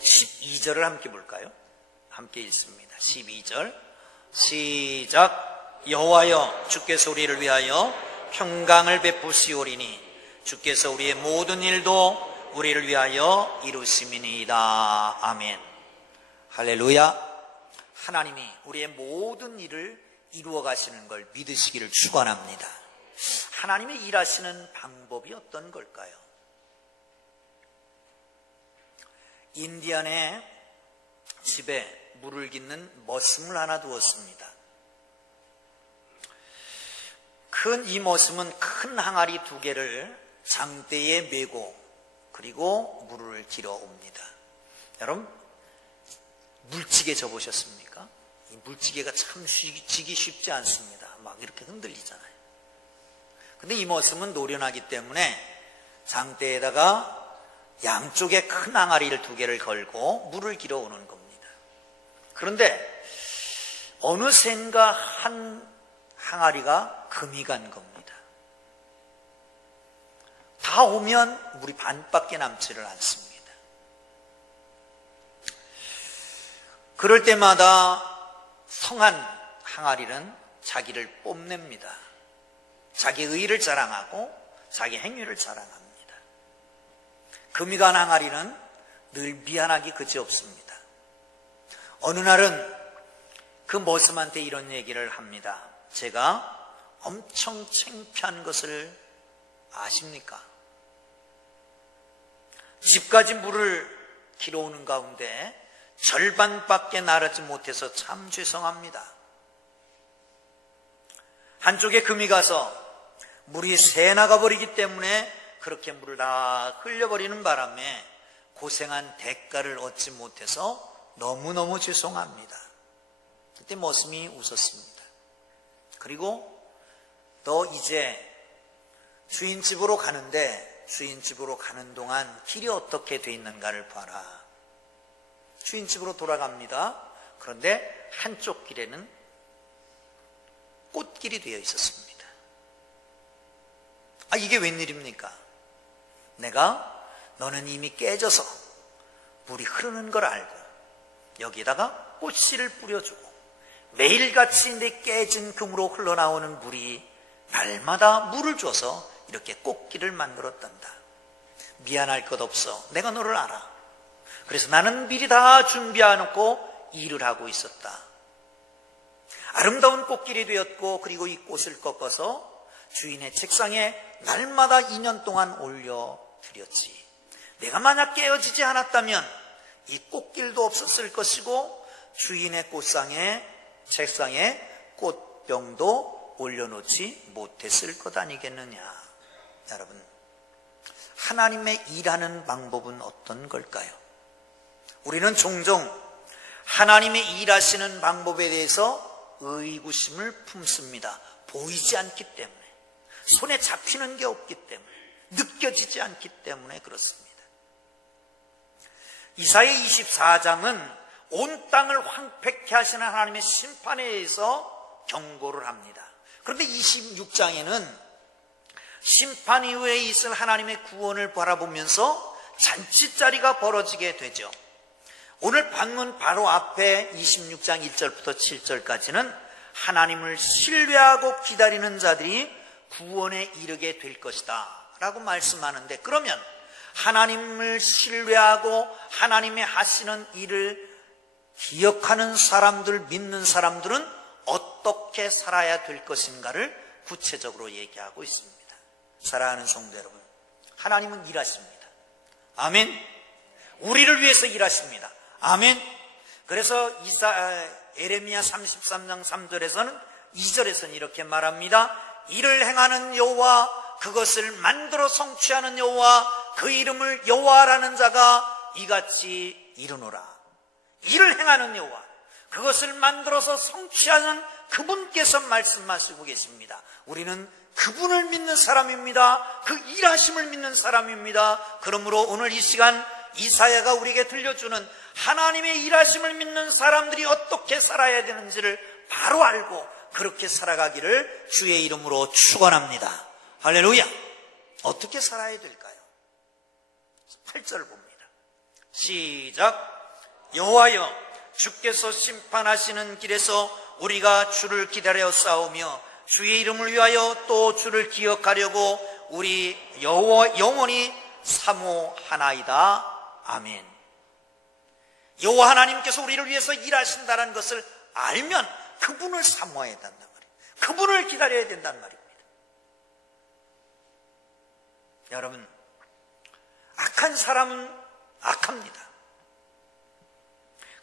12절을 함께 볼까요? 함께 읽습니다. 12절 시작. 여호와여, 주께서 우리를 위하여 평강을 베푸시오리니 주께서 우리의 모든 일도 우리를 위하여 이루심이니이다. 아멘. 할렐루야. 하나님이 우리의 모든 일을 이루어 가시는 걸 믿으시기를 축원합니다. 하나님의 일하시는 방법이 어떤 걸까요? 인디안의 집에 물을 깃는 머슴을 하나 두었습니다. 큰 이 머슴은 큰 항아리 2개를 장대에 메고 그리고 물을 길어 옵니다. 여러분, 물지개 져보셨습니까? 이 물지개가 참 지기 쉽지 않습니다. 막 이렇게 흔들리잖아요. 근데 이 머슴은 노련하기 때문에 장대에다가 양쪽에 큰 항아리를 2개를 걸고 물을 길어 오는 겁니다. 그런데 어느샌가 한 항아리가 금이 간 겁니다. 다 오면 물이 반밖에 남지를 않습니다. 그럴 때마다 성한 항아리는 자기를 뽐냅니다. 자기 의의를 자랑하고 자기 행위를 자랑합니다. 금이 간 항아리는 늘 미안하기 그지없습니다. 어느 날은 그 머슴한테 이런 얘기를 합니다. 제가 엄청 창피한 것을 아십니까? 집까지 물을 길어오는 가운데 절반밖에 나르지 못해서 참 죄송합니다. 한쪽에 금이 가서 물이 새 나가버리기 때문에 그렇게 물을 다 흘려버리는 바람에 고생한 대가를 얻지 못해서 너무너무 죄송합니다. 그때 머슴이 웃었습니다. 그리고 너 이제 주인집으로 가는데 주인집으로 가는 동안 길이 어떻게 돼 있는가를 봐라. 주인집으로 돌아갑니다. 그런데 한쪽 길에는 꽃길이 되어 있었습니다. 이게 웬일입니까? 내가 너는 이미 깨져서 물이 흐르는 걸 알고 여기다가 꽃씨를 뿌려주고 매일같이 내 깨진 금으로 흘러나오는 물이 날마다 물을 줘서 이렇게 꽃길을 만들었단다. 미안할 것 없어. 내가 너를 알아. 그래서 나는 미리 다 준비해놓고 일을 하고 있었다. 아름다운 꽃길이 되었고 그리고 이 꽃을 꺾어서 주인의 책상에 날마다 2년 동안 올려드렸지. 내가 만약 깨어지지 않았다면 이 꽃길도 없었을 것이고 주인의 책상에 꽃병도 올려놓지 못했을 것 아니겠느냐. 여러분, 하나님의 일하는 방법은 어떤 걸까요? 우리는 종종 하나님의 일하시는 방법에 대해서 의구심을 품습니다. 보이지 않기 때문에, 손에 잡히는 게 없기 때문에, 느껴지지 않기 때문에 그렇습니다. 이사야 24장은 온 땅을 황폐케 하시는 하나님의 심판에 의해서 경고를 합니다. 그런데 26장에는 심판 이후에 있을 하나님의 구원을 바라보면서 잔치자리가 벌어지게 되죠. 오늘 본문 바로 앞에 26장 1절부터 7절까지는 하나님을 신뢰하고 기다리는 자들이 구원에 이르게 될 것이다 라고 말씀하는데, 그러면 하나님을 신뢰하고 하나님의 하시는 일을 기억하는 사람들, 믿는 사람들은 어떻게 살아야 될 것인가를 구체적으로 얘기하고 있습니다. 사랑하는 성도 여러분, 하나님은 일하십니다. 아멘. 우리를 위해서 일하십니다. 아멘. 그래서 에레미야 33장 3절에서는 2절에서는 이렇게 말합니다. 일을 행하는 여호와, 그것을 만들어 성취하는 여호와, 그 이름을 여호와라는 자가 이같이 이르노라. 일을 행하는 여호와, 그것을 만들어서 성취하는 그분께서 말씀하시고 계십니다. 우리는 그분을 믿는 사람입니다. 그 일하심을 믿는 사람입니다. 그러므로 오늘 이 시간 이사야가 우리에게 들려주는 하나님의 일하심을 믿는 사람들이 어떻게 살아야 되는지를 바로 알고 그렇게 살아가기를 주의 이름으로 축원합니다. 할렐루야. 어떻게 살아야 될까요? 8절 봅니다. 시작. 여호와여, 주께서 심판하시는 길에서 우리가 주를 기다려 싸우며 주의 이름을 위하여 또 주를 기억하려고 우리 영원히 사모하나이다. 아멘. 여호와 하나님께서 우리를 위해서 일하신다는 것을 알면 그분을 사모해야 된단 말이에요. 그분을 기다려야 된단 말입니다. 여러분, 악한 사람은 악합니다.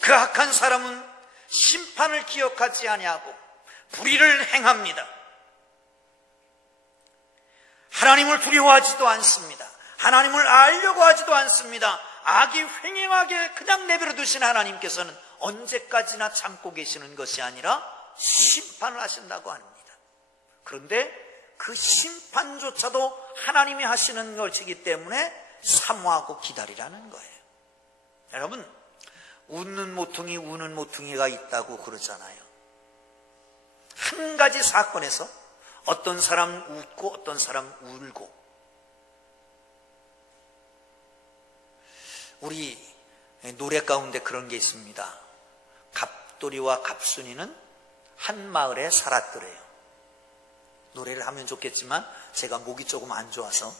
그 악한 사람은 심판을 기억하지 아니하고 불의를 행합니다. 하나님을 두려워하지도 않습니다. 하나님을 알려고 하지도 않습니다. 악이 횡행하게 그냥 내버려 두신 하나님께서는 언제까지나 참고 계시는 것이 아니라 심판을 하신다고 합니다. 그런데 그 심판조차도 하나님이 하시는 것이기 때문에 사모하고 기다리라는 거예요. 여러분, 웃는 모퉁이 우는 모퉁이가 있다고 그러잖아요. 한 가지 사건에서 어떤 사람은 웃고 어떤 사람은 울고. 우리 노래 가운데 그런 게 있습니다. 갑돌이와 갑순이는 한 마을에 살았더래요. 노래를 하면 좋겠지만 제가 목이 조금 안 좋아서.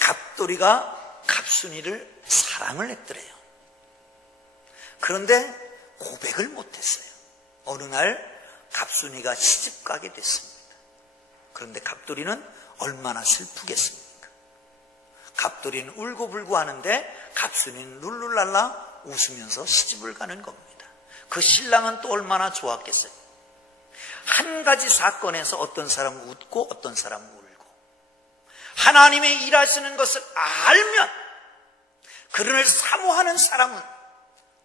갑돌이가 갑순이를 사랑을 했더래요. 그런데 고백을 못했어요. 어느 날 갑순이가 시집 가게 됐습니다. 그런데 갑돌이는 얼마나 슬프겠습니까? 갑돌이는 울고불고 하는데 갑순이는 룰루랄라 웃으면서 시집을 가는 겁니다. 그 신랑은 또 얼마나 좋았겠어요. 한 가지 사건에서 어떤 사람은 웃고 어떤 사람은 울고. 하나님의 일하시는 것을 알면 그를 사모하는 사람은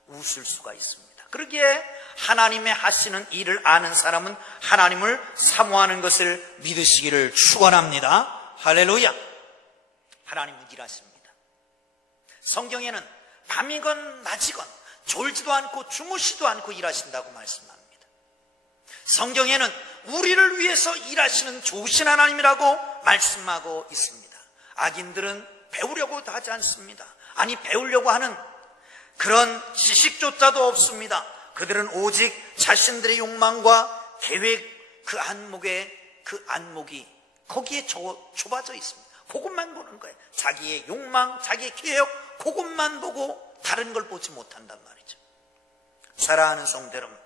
웃을 수가 있습니다. 그러기에 하나님의 하시는 일을 아는 사람은 하나님을 사모하는 것을 믿으시기를 축원합니다. 할렐루야. 하나님은 일하십니다. 성경에는 밤이건 낮이건 졸지도 않고 주무시도 않고 일하신다고 말씀합니다. 성경에는 우리를 위해서 일하시는 좋으신 하나님이라고 말씀하고 있습니다. 악인들은 배우려고도 하지 않습니다. 아니, 배우려고 하는 그런 지식조차도 없습니다. 그들은 오직 자신들의 욕망과 계획, 그 안목이 거기에 좁아져 있습니다. 그것만 보는 거예요. 자기의 욕망, 자기의 계획, 그것만 보고 다른 걸 보지 못한단 말이죠. 사랑하는 성도 여러분,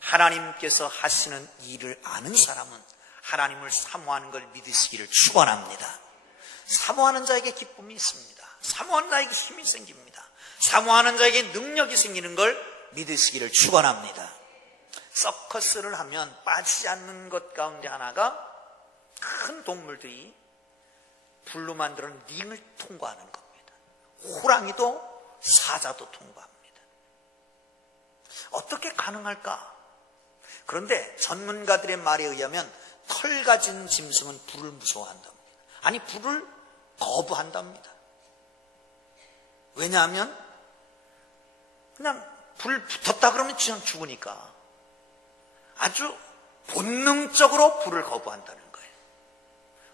하나님께서 하시는 일을 아는 사람은 하나님을 사모하는 걸 믿으시기를 축원합니다. 사모하는 자에게 기쁨이 있습니다. 사모하는 자에게 힘이 생깁니다. 사모하는 자에게 능력이 생기는 걸 믿으시기를 축원합니다. 서커스를 하면 빠지지 않는 것 가운데 하나가 큰 동물들이 불로 만드는 링을 통과하는 겁니다. 호랑이도 사자도 통과합니다. 어떻게 가능할까? 그런데 전문가들의 말에 의하면 털 가진 짐승은 불을 무서워한답니다. 아니, 불을 거부한답니다. 왜냐하면 그냥 불 붙었다 그러면 그냥 죽으니까 아주 본능적으로 불을 거부한다는 거예요.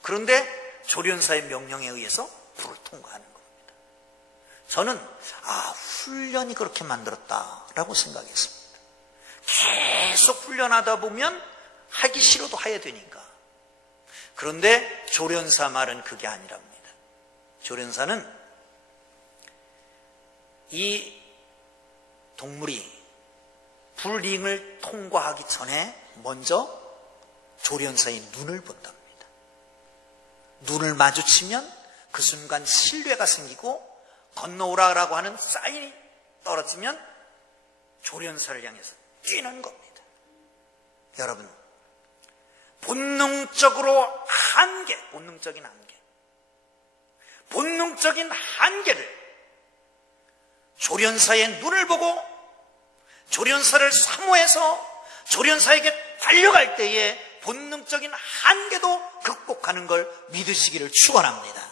그런데 조련사의 명령에 의해서 불을 통과하는 겁니다. 저는 훈련이 그렇게 만들었다라고 생각했습니다. 계속 훈련하다 보면 하기 싫어도 해야 되니까. 그런데 조련사 말은 그게 아니랍니다. 조련사는 이 동물이 불링을 통과하기 전에 먼저 조련사의 눈을 본답니다. 눈을 마주치면 그 순간 신뢰가 생기고 건너오라고 하는 사인이 떨어지면 조련사를 향해서 뛰는 겁니다. 여러분, 본능적으로 본능적인 한계를 조련사의 눈을 보고 조련사를 사모해서 조련사에게 달려갈 때에 본능적인 한계도 극복하는 걸 믿으시기를 축원합니다.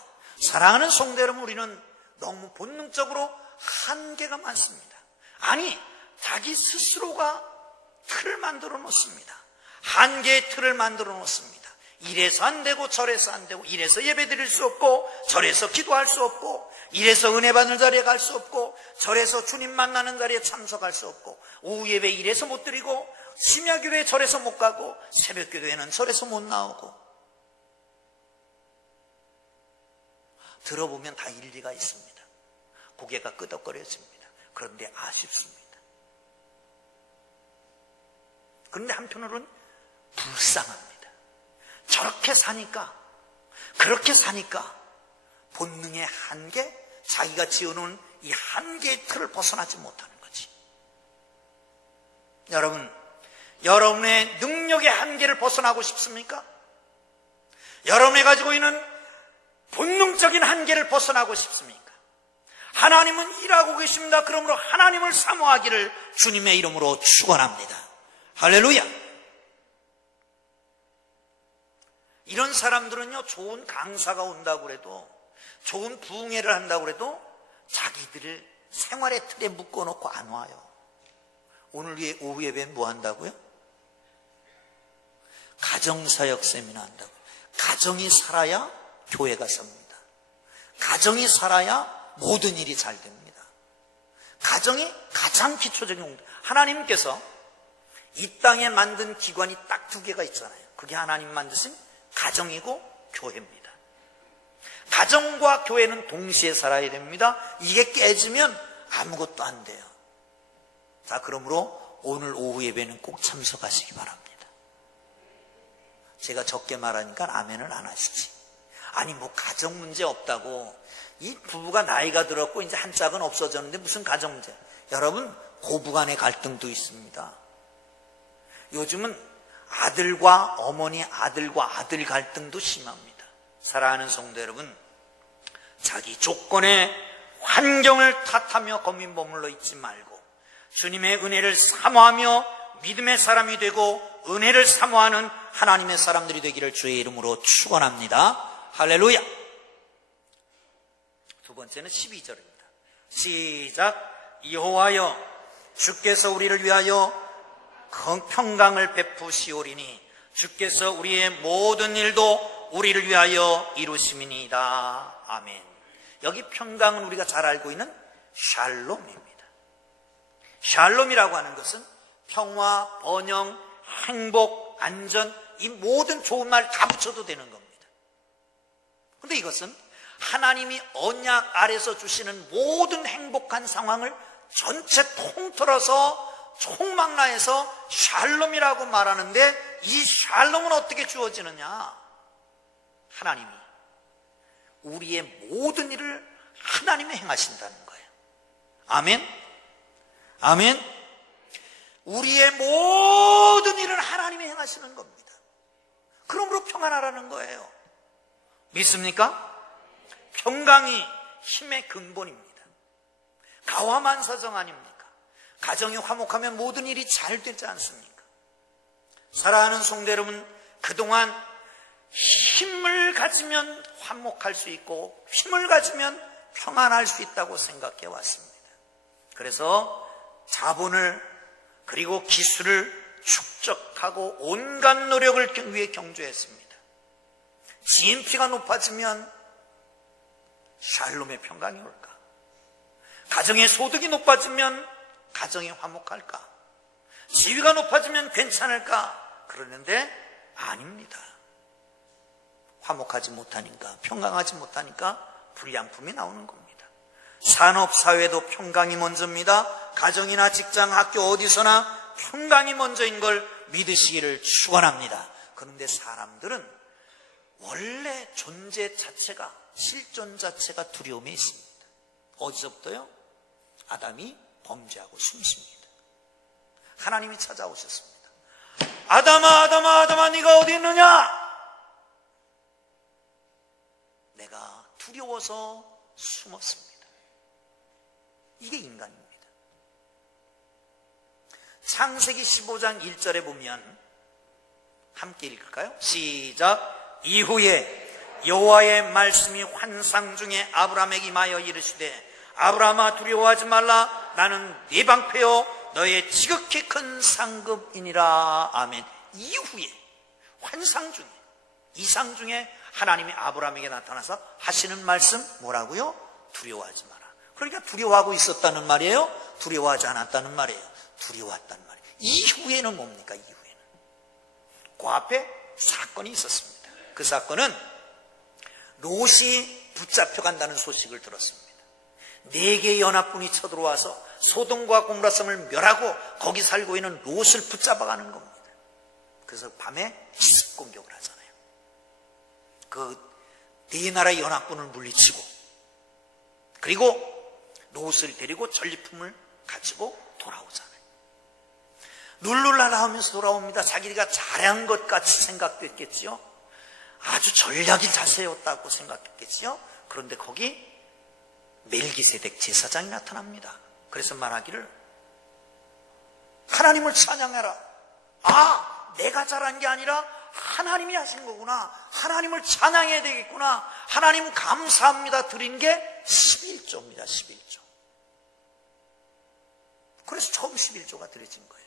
사랑하는 성도 여러분, 우리는 너무 본능적으로 한계가 많습니다. 아니, 자기 스스로가 틀을 만들어 놓습니다. 한계의 틀을 만들어 놓습니다. 이래서 안 되고 저래서 안 되고, 이래서 예배 드릴 수 없고 저래서 기도할 수 없고, 이래서 은혜 받는 자리에 갈 수 없고, 저래서 주님 만나는 자리에 참석할 수 없고, 오후 예배 이래서 못 드리고, 심야기도에 저래서 못 가고, 새벽기도에는 저래서 못 나오고. 들어보면 다 일리가 있습니다. 고개가 끄덕거려집니다. 그런데 아쉽습니다. 그런데 한편으로는 불쌍합니다. 저렇게 사니까, 그렇게 사니까 본능의 한계, 자기가 지어놓은 이 한계의 틀을 벗어나지 못하는 거지. 여러분, 여러분의 능력의 한계를 벗어나고 싶습니까? 여러분이 가지고 있는 본능적인 한계를 벗어나고 싶습니까? 하나님은 일하고 계십니다. 그러므로 하나님을 사모하기를 주님의 이름으로 축원합니다. 할렐루야. 이런 사람들은요, 좋은 강사가 온다고 해도, 좋은 부흥회를 한다고 해도 자기들을 생활의 틀에 묶어놓고 안 와요. 오늘 오후 예배는 뭐 한다고요? 가정사역 세미나 한다고. 가정이 살아야 교회가 섭니다. 가정이 살아야 모든 일이 잘 됩니다. 가정이 가장 기초적인 공동. 하나님께서 이 땅에 만든 기관이 딱 두 개가 있잖아요. 그게 하나님 만드신 가정이고 교회입니다. 가정과 교회는 동시에 살아야 됩니다. 이게 깨지면 아무것도 안 돼요. 자, 그러므로 오늘 오후 예배는 꼭 참석하시기 바랍니다. 제가 적게 말하니까 아멘을 안 하시지. 아니, 뭐 가정 문제 없다고. 이 부부가 나이가 들었고 이제 한 짝은 없어졌는데 무슨 가정 문제. 여러분, 고부간의 갈등도 있습니다. 요즘은 아들과 어머니, 아들과 아들 갈등도 심합니다. 사랑하는 성도 여러분, 자기 조건의 환경을 탓하며 고민 머물러 있지 말고 주님의 은혜를 사모하며 믿음의 사람이 되고 은혜를 사모하는 하나님의 사람들이 되기를 주의 이름으로 축원합니다. 할렐루야. 두 번째는 12절입니다. 시작. 여호와여, 주께서 우리를 위하여 평강을 베푸시오리니 주께서 우리의 모든 일도 우리를 위하여 이루심이니이다. 아멘. 여기 평강은 우리가 잘 알고 있는 샬롬입니다. 샬롬이라고 하는 것은 평화, 번영, 행복, 안전, 이 모든 좋은 말 다 붙여도 되는 겁니다. 그런데 이것은 하나님이 언약 아래서 주시는 모든 행복한 상황을 전체 통틀어서 총망라해서 샬롬이라고 말하는데, 이 샬롬은 어떻게 주어지느냐? 하나님이 우리의 모든 일을 하나님이 행하신다는 거예요. 아멘. 아멘. 우리의 모든 일을 하나님이 행하시는 겁니다. 그러므로 평안하라는 거예요. 믿습니까? 평강이 힘의 근본입니다. 가와만사정 아닙니까? 가정이 화목하면 모든 일이 잘 되지 않습니까? 사랑하는 성도 여러분, 그동안 힘을 가지면 화목할 수 있고 힘을 가지면 평안할 수 있다고 생각해 왔습니다. 그래서 자본을 그리고 기술을 축적하고 온갖 노력을 위해 경주했습니다. GNP가 높아지면 샬롬의 평강이 올까? 가정의 소득이 높아지면 가정이 화목할까? 지위가 높아지면 괜찮을까? 그러는데 아닙니다. 화목하지 못하니까, 평강하지 못하니까 불량품이 나오는 겁니다. 산업사회도 평강이 먼저입니다. 가정이나 직장, 학교 어디서나 평강이 먼저인 걸 믿으시기를 축원합니다. 그런데 사람들은 원래 존재 자체가, 실존 자체가 두려움에 있습니다. 어디서부터요? 아담이 범죄하고 숨습니다. 하나님이 찾아오셨습니다. 아담아, 아담아, 아담아, 네가 어디 있느냐? 내가 두려워서 숨었습니다. 이게 인간입니다. 창세기 15장 1절에 보면 함께 읽을까요? 시작. 이후에 여호와의 말씀이 환상 중에 아브라함에게 임하여 이르시되 아브라함아 두려워하지 말라. 나는 네 방패요 너의 지극히 큰 상급이니라. 아멘. 이후에 환상 중에 이상 중에 하나님이 아브라함에게 나타나서 하시는 말씀 뭐라고요? 두려워하지 마라. 그러니까 두려워하고 있었다는 말이에요? 두려워하지 않았다는 말이에요? 두려워했다는 말이에요. 이후에는 뭡니까? 이후에는 그 앞에 사건이 있었습니다. 그 사건은 롯이 붙잡혀간다는 소식을 들었습니다. 4개의 연합군이 쳐들어와서 소돔과 고모라 섬을 멸하고 거기 살고 있는 롯을 붙잡아가는 겁니다. 그래서 밤에 기습 공격을 하잖아요. 그 4나라의 연합군을 물리치고 그리고 롯을 데리고 전리품을 가지고 돌아오잖아요. 룰루랄라 하면서 돌아옵니다. 자기가 잘한 것 같이 생각됐겠지요. 아주 전략이 자세였다고 생각했겠지요. 그런데 거기 멜기세덱 제사장이 나타납니다. 그래서 말하기를 하나님을 찬양해라. 아, 내가 잘한 게 아니라 하나님이 하신 거구나. 하나님을 찬양해야 되겠구나. 하나님 감사합니다 드린 게 11조입니다. 11조. 그래서 처음 11조가 드려진 거예요.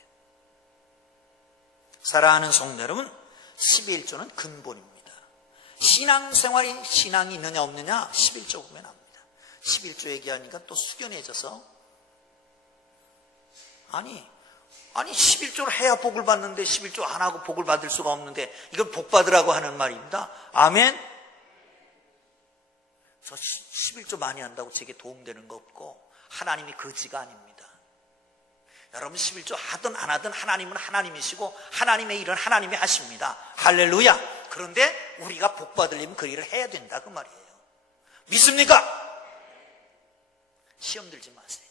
사랑하는 성도 여러분, 11조는 근본입니다. 신앙생활이 신앙이 있느냐 없느냐 11조 보면 압니다. 11조 얘기하니까 또 숙연해져서 아니 11조를 해야 복을 받는데 11조 안 하고 복을 받을 수가 없는데 이걸 복 받으라고 하는 말입니다. 아멘. 저 11조 많이 한다고 제게 도움되는 거 없고 하나님이 거지가 아닙니다. 여러분 11조 하든 안 하든 하나님은 하나님이시고 하나님의 일은 하나님이 하십니다. 할렐루야. 그런데 우리가 복 받으려면 그 일을 해야 된다 그 말이에요. 믿습니까? 시험 들지 마세요.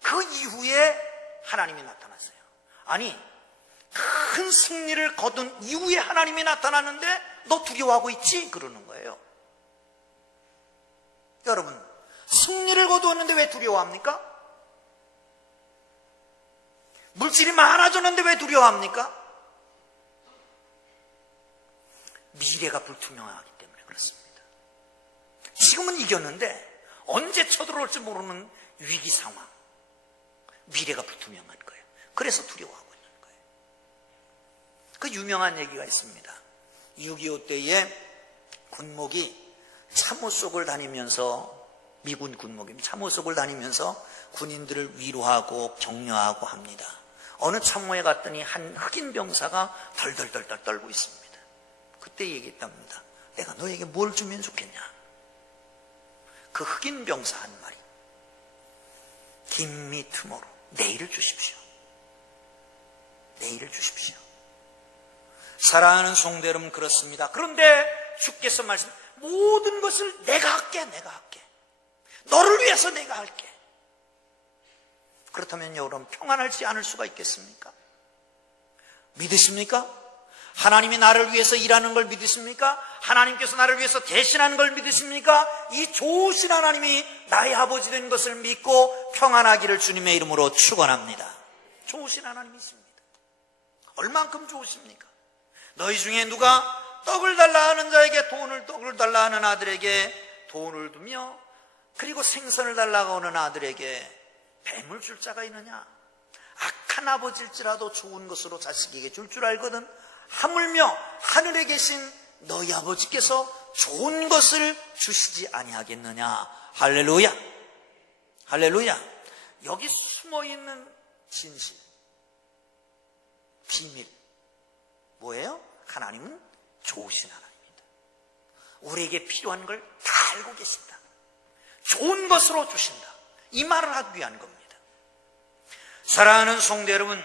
그 이후에 하나님이 나타났어요. 아니 큰 승리를 거둔 이후에 하나님이 나타났는데 너 두려워하고 있지? 그러는 거예요. 여러분 승리를 거두었는데 왜 두려워합니까? 물질이 많아졌는데 왜 두려워합니까? 미래가 불투명하기 때문에 그렇습니다. 지금은 이겼는데 언제 쳐들어올지 모르는 위기 상황, 미래가 불투명한 거예요. 그래서 두려워하고 있는 거예요. 그 유명한 얘기가 있습니다. 6.25 때에 군목이 참호 속을 다니면서, 미군 군목이 참호 속을 다니면서 군인들을 위로하고 격려하고 합니다. 어느 참호에 갔더니 한 흑인 병사가 덜덜덜덜 떨고 있습니다. 그때 얘기했답니다. 내가 너에게 뭘 주면 좋겠냐? 그 흑인 병사 한 말이 Give me tomorrow. 내일을 주십시오. 내일을 주십시오. 사랑하는 성도 여러분 그렇습니다. 그런데 주께서 말씀 모든 것을 내가 할게. 내가 할게. 너를 위해서 내가 할게. 그렇다면 여러분 평안하지 않을 수가 있겠습니까? 믿으십니까? 하나님이 나를 위해서 일하는 걸 믿으십니까? 하나님께서 나를 위해서 대신하는 걸 믿으십니까? 이 좋으신 하나님이 나의 아버지 된 것을 믿고 평안하기를 주님의 이름으로 축원합니다. 좋으신 하나님이십니다. 얼만큼 좋으십니까? 너희 중에 누가 떡을 달라 하는 자에게 떡을 달라 하는 아들에게 돈을 두며 그리고 생선을 달라고 하는 아들에게 뱀을 줄 자가 있느냐? 악한 아버지일지라도 좋은 것으로 자식에게 줄 줄 알거든 하물며 하늘에 계신 너희 아버지께서 좋은 것을 주시지 아니하겠느냐. 할렐루야. 할렐루야. 여기 숨어있는 진실, 비밀 뭐예요? 하나님은 좋으신 하나님입니다. 우리에게 필요한 걸 다 알고 계신다. 좋은 것으로 주신다. 이 말을 하기 위한 겁니다. 사랑하는 성도 여러분,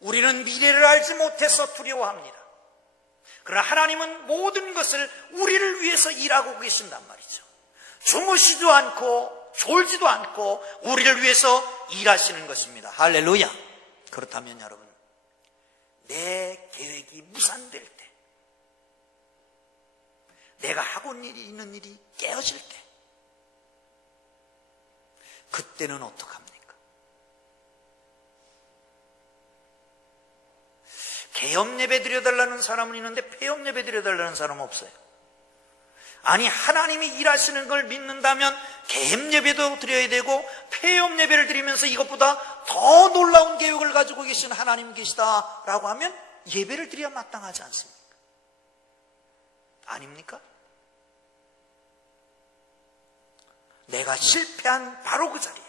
우리는 미래를 알지 못해서 두려워합니다. 그러나 하나님은 모든 것을 우리를 위해서 일하고 계신단 말이죠. 주무시지도 않고 졸지도 않고 우리를 위해서 일하시는 것입니다. 할렐루야. 그렇다면 여러분, 내 계획이 무산될 때, 내가 하고 있는 일이 깨어질 때, 그때는 어떡합니까? 개업 예배 드려달라는 사람은 있는데 폐업 예배 드려달라는 사람은 없어요. 아니 하나님이 일하시는 걸 믿는다면 개업 예배도 드려야 되고 폐업 예배를 드리면서 이것보다 더 놀라운 계획을 가지고 계신 하나님 계시다라고 하면 예배를 드려야 마땅하지 않습니까? 아닙니까? 내가 실패한 바로 그 자리에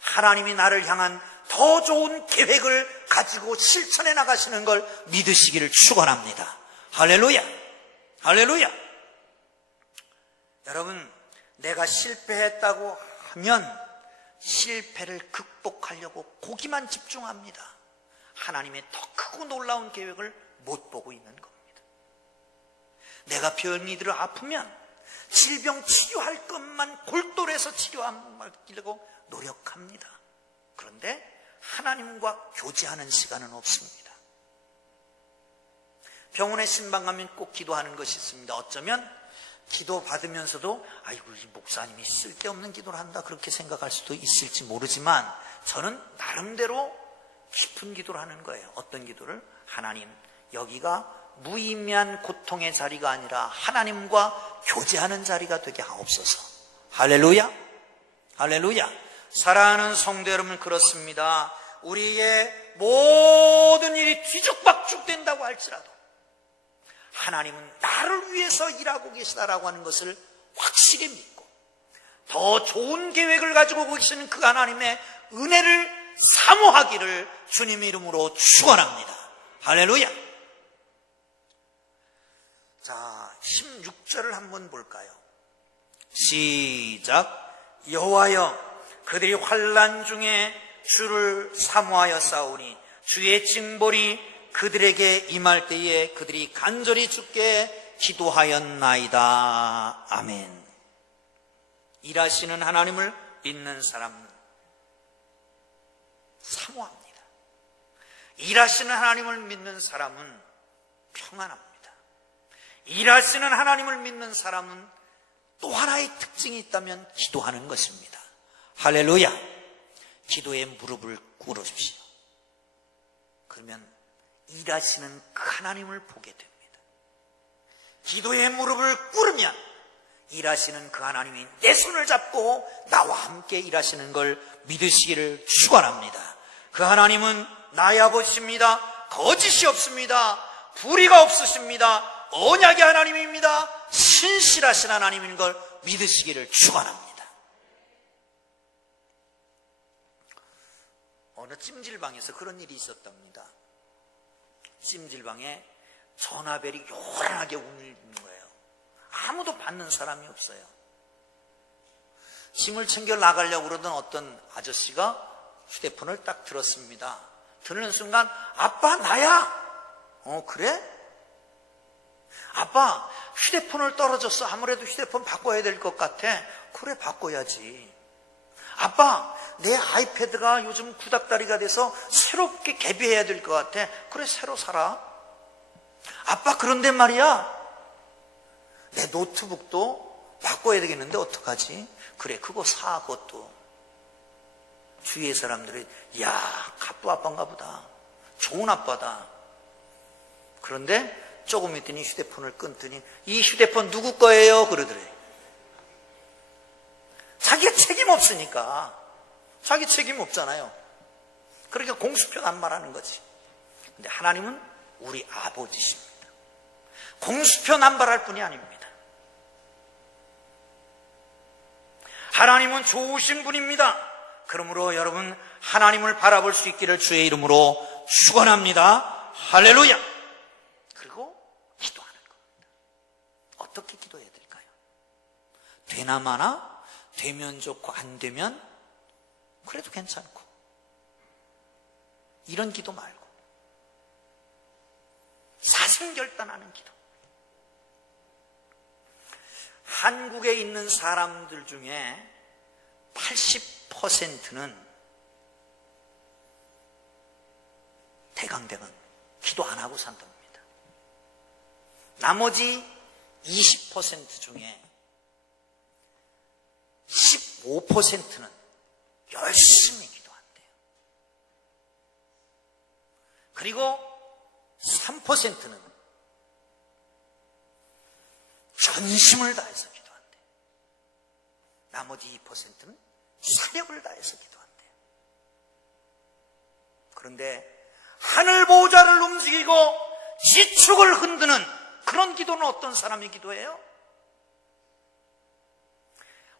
하나님이 나를 향한 더 좋은 계획을 가지고 실천해 나가시는 걸 믿으시기를 축원합니다. 할렐루야! 할렐루야! 여러분, 내가 실패했다고 하면 실패를 극복하려고 거기만 집중합니다. 하나님의 더 크고 놀라운 계획을 못 보고 있는 겁니다. 내가 병이 들어 아프면 질병 치료할 것만 골똘해서 치료하려고 노력합니다. 그런데 하나님과 교제하는 시간은 없습니다. 병원에 신방 가면 꼭 기도하는 것이 있습니다. 어쩌면 기도 받으면서도 아이고 이 목사님이 쓸데없는 기도를 한다 그렇게 생각할 수도 있을지 모르지만 저는 나름대로 깊은 기도를 하는 거예요. 어떤 기도를? 하나님, 여기가 무의미한 고통의 자리가 아니라 하나님과 교제하는 자리가 되게 하옵소서. 할렐루야! 할렐루야! 사랑하는 성도 여러분, 그렇습니다. 우리의 모든 일이 뒤죽박죽 된다고 할지라도 하나님은 나를 위해서 일하고 계시다라고 하는 것을 확실히 믿고 더 좋은 계획을 가지고 계시는 그 하나님의 은혜를 사모하기를 주님의 이름으로 축원합니다. 할렐루야. 자, 16절을 한번 볼까요? 시작. 여호와여, 그들이 환난 중에 주를 사모하여 싸우니 주의 징벌이 그들에게 임할 때에 그들이 간절히 주께 기도하였나이다. 아멘. 일하시는 하나님을 믿는 사람은 사모합니다. 일하시는 하나님을 믿는 사람은 평안합니다. 일하시는 하나님을 믿는 사람은 또 하나의 특징이 있다면 기도하는 것입니다. 할렐루야. 기도에 무릎을 꿇으십시오. 그러면 일하시는 그 하나님을 보게 됩니다. 기도에 무릎을 꿇으면 일하시는 그 하나님이 내 손을 잡고 나와 함께 일하시는 걸 믿으시기를 축원합니다. 그 하나님은 나의 아버지십니다. 거짓이 없습니다. 불의가 없으십니다. 언약의 하나님입니다. 신실하신 하나님인 걸 믿으시기를 축원합니다. 어느 찜질방에서 그런 일이 있었답니다. 찜질방에 전화벨이 요란하게 울리는 거예요. 아무도 받는 사람이 없어요. 짐을 챙겨 나가려고 그러던 어떤 아저씨가 휴대폰을 딱 들었습니다. 들는 순간 아빠 나야. 그래? 아빠 휴대폰을 떨어졌어. 아무래도 휴대폰 바꿔야 될 것 같아. 그래 바꿔야지. 아빠 내 아이패드가 요즘 구닥다리가 돼서 새롭게 개비해야 될 것 같아. 그래 새로 사라. 아빠 그런데 말이야 내 노트북도 바꿔야 되겠는데 어떡하지? 그래 그거 사. 그것도. 주위의 사람들이 야 갑부 아빠인가 보다. 좋은 아빠다. 그런데 조금 있더니 휴대폰을 끊더니 이 휴대폰 누구 거예요? 그러더래. 자기가 책임 없으니까. 자기 책임 없잖아요. 그러니까 공수표 남발하는 거지. 근데 하나님은 우리 아버지십니다. 공수표 남발할 뿐이 아닙니다. 하나님은 좋으신 분입니다. 그러므로 여러분 하나님을 바라볼 수 있기를 주의 이름으로 축원합니다. 할렐루야. 그리고 기도하는 겁니다. 어떻게 기도해야 될까요? 되나 마나 되면 좋고 안 되면 그래도 괜찮고 이런 기도 말고 사생결단하는 기도. 한국에 있는 사람들 중에 80%는 대강대강 기도 안 하고 산답니다. 나머지 20% 중에 15%는 열심히 기도한대요. 그리고 3%는 전심을 다해서 기도한대요. 나머지 2%는 사력을 다해서 기도한대요. 그런데 하늘 보좌를 움직이고 지축을 흔드는 그런 기도는 어떤 사람이 기도해요?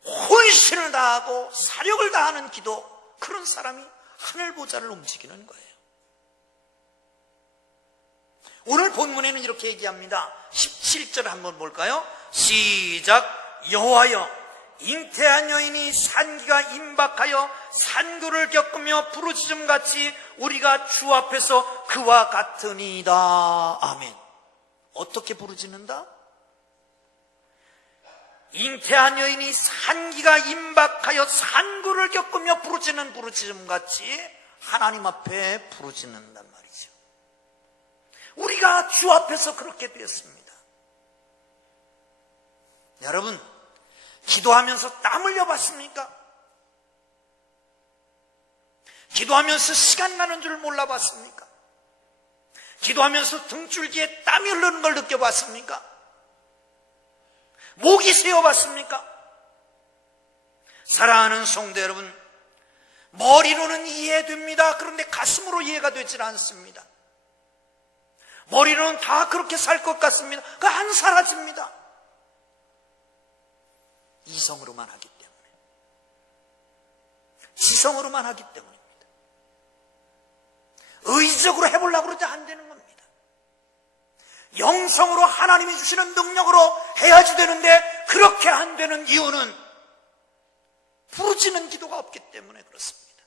혼신을 다하고 사력을 다하는 기도, 그런 사람이 하늘 보좌를 움직이는 거예요. 오늘 본문에는 이렇게 얘기합니다. 17절 한번 볼까요? 시작. 여호와여, 잉태한 여인이 산기가 임박하여 산구를 겪으며 부르짖음같이 우리가 주 앞에서 그와 같으니이다. 아멘. 어떻게 부르짖는다? 잉태한 여인이 산기가 임박하여 산구를 겪으며 부르짖는 부르짖음같이 하나님 앞에 부르짖는단 말이죠. 우리가 주 앞에서 그렇게 되었습니다. 여러분, 기도하면서 땀 흘려봤습니까? 기도하면서 시간 가는 줄 몰라봤습니까? 기도하면서 등줄기에 땀이 흐르는 걸 느껴봤습니까? 목이 세어봤습니까? 사랑하는 성도 여러분, 머리로는 이해됩니다. 그런데 가슴으로 이해가 되질 않습니다. 머리로는 다 그렇게 살 것 같습니다. 그거 안 사라집니다. 이성으로만 하기 때문에, 지성으로만 하기 때문입니다. 의지적으로 해보려고 그러지 안 되는 겁니다. 영성으로 하나님이 주시는 능력으로 해야지 되는데 그렇게 안 되는 이유는 부르짖는 기도가 없기 때문에 그렇습니다.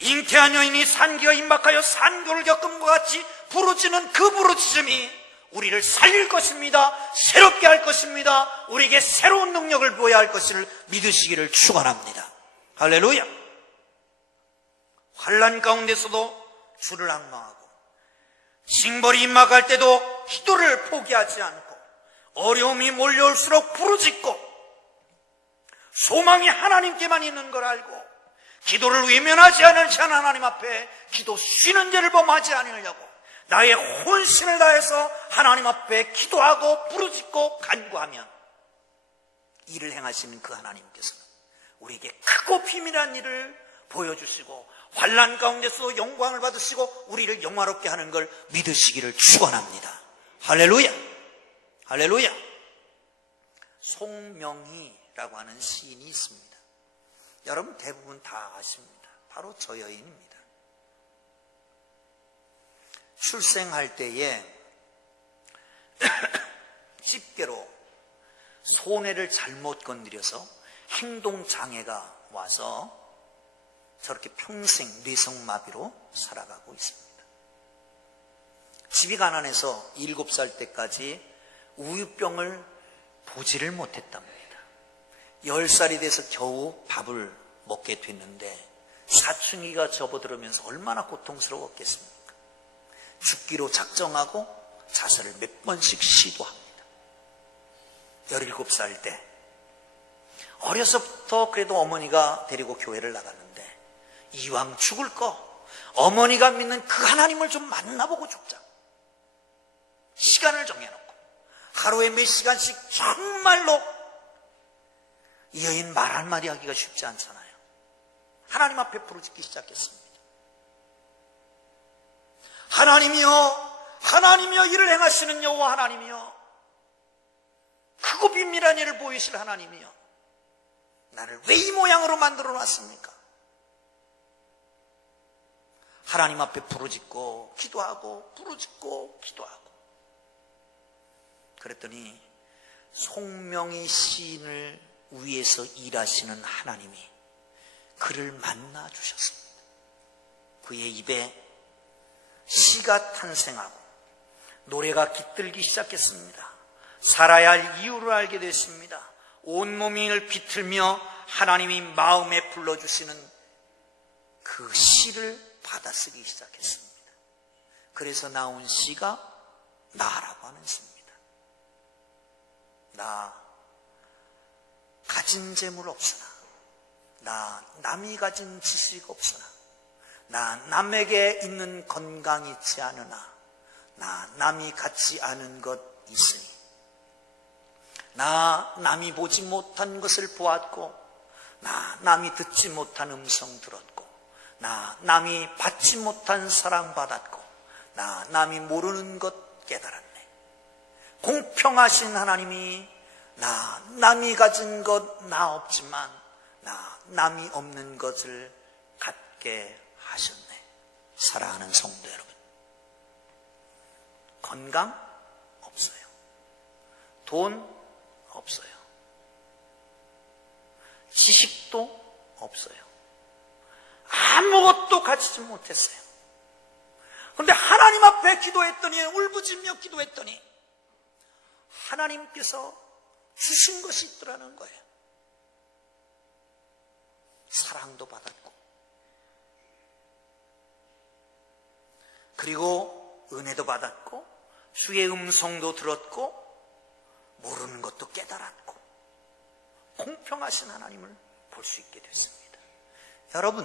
잉태한 여인이 산기가 임박하여 산고를 겪음과 같이 부르짖는 그 부르짖음이 우리를 살릴 것입니다. 새롭게 할 것입니다. 우리에게 새로운 능력을 보여야 할 것을 믿으시기를 축원합니다. 할렐루야. 환난 가운데서도 주를 앙망하고 징벌이 임박할 때도 기도를 포기하지 않고 어려움이 몰려올수록 부르짖고 소망이 하나님께만 있는 걸 알고 기도를 외면하지 않은 하나님 앞에 기도 쉬는 죄를 범하지 않으려고 나의 혼신을 다해서 하나님 앞에 기도하고 부르짖고 간구하면 일을 행하시는 그 하나님께서는 우리에게 크고 비밀한 일을 보여주시고 환난 가운데서도 영광을 받으시고 우리를 영화롭게 하는 걸 믿으시기를 축원합니다. 할렐루야. 할렐루야. 송명희라고 하는 시인이 있습니다. 여러분 대부분 다 아십니다. 바로 저 여인입니다. 출생할 때에 집게로 손해를 잘못 건드려서 행동장애가 와서 저렇게 평생 뇌성마비로 살아가고 있습니다. 집이 가난해서 7살 때까지 우유병을 보지를 못했답니다. 10살이 돼서 겨우 밥을 먹게 됐는데 사춘기가 접어들면서 얼마나 고통스러웠겠습니까? 죽기로 작정하고 자살을 몇 번씩 시도합니다. 17살 때 어려서부터 그래도 어머니가 데리고 교회를 나갔는데 이왕 죽을 거 어머니가 믿는 그 하나님을 좀 만나보고 죽자. 시간을 정해놓고 하루에 몇 시간씩 정말로 이 여인 말 한마디 하기가 쉽지 않잖아요. 하나님 앞에 부르짖기 시작했습니다. 하나님이여, 하나님이여, 일을 행하시는 여호와 하나님이여, 크고 비밀한 일을 보이실 하나님이여, 나를 왜 이 모양으로 만들어 놨습니까? 하나님 앞에 부르짖고 기도하고 부르짖고 기도하고 그랬더니 송명희 시인을 위해서 일하시는 하나님이 그를 만나 주셨습니다. 그의 입에 시가 탄생하고 노래가 깃들기 시작했습니다. 살아야 할 이유를 알게 됐습니다. 온몸을 비틀며 하나님이 마음에 불러주시는 그 시를 받아쓰기 시작했습니다. 그래서 나온 시가 나라고 하는 시입니다. 나 가진 재물 없으나, 나 남이 가진 지식 없으나, 나 남에게 있는 건강 있지 않으나, 나 남이 갖지 않은 것 있으니, 나 남이 보지 못한 것을 보았고, 나 남이 듣지 못한 음성 들었고, 나 남이 받지 못한 사랑받았고 나 남이 모르는 것 깨달았네. 공평하신 하나님이 나 남이 가진 것 나 없지만 나 남이 없는 것을 갖게 하셨네. 사랑하는 성도 여러분, 건강 없어요. 돈 없어요. 지식도 없어요. 아무것도 가지지 못했어요. 그런데 하나님 앞에 기도했더니, 울부짖며 기도했더니 하나님께서 주신 것이 있더라는 거예요. 사랑도 받았고, 그리고 은혜도 받았고, 주의 음성도 들었고, 모르는 것도 깨달았고, 공평하신 하나님을 볼 수 있게 됐습니다. 여러분,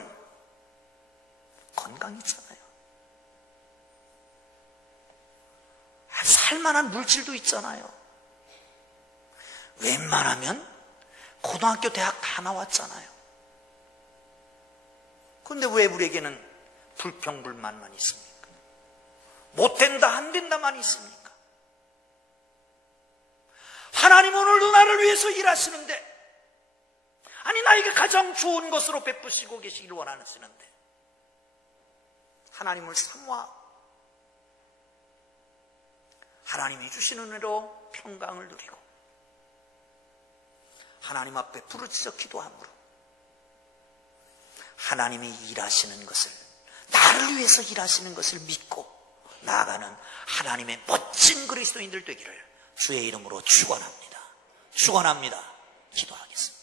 건강 있잖아요. 살만한 물질도 있잖아요. 웬만하면 고등학교, 대학 다 나왔잖아요. 그런데 왜 우리에게는 불평불만만 있습니까? 못된다, 안 된다만 있습니까? 하나님 오늘도 나를 위해서 일하시는데, 아니 나에게 가장 좋은 것으로 베푸시고 계시길 원하시는데 하나님을 사모하고 하나님이 주시는 은혜로 평강을 누리고 하나님 앞에 부르짖어 기도함으로 하나님이 일하시는 것을, 나를 위해서 일하시는 것을 믿고 나아가는 하나님의 멋진 그리스도인들 되기를 주의 이름으로 축원합니다. 축원합니다. 기도하겠습니다.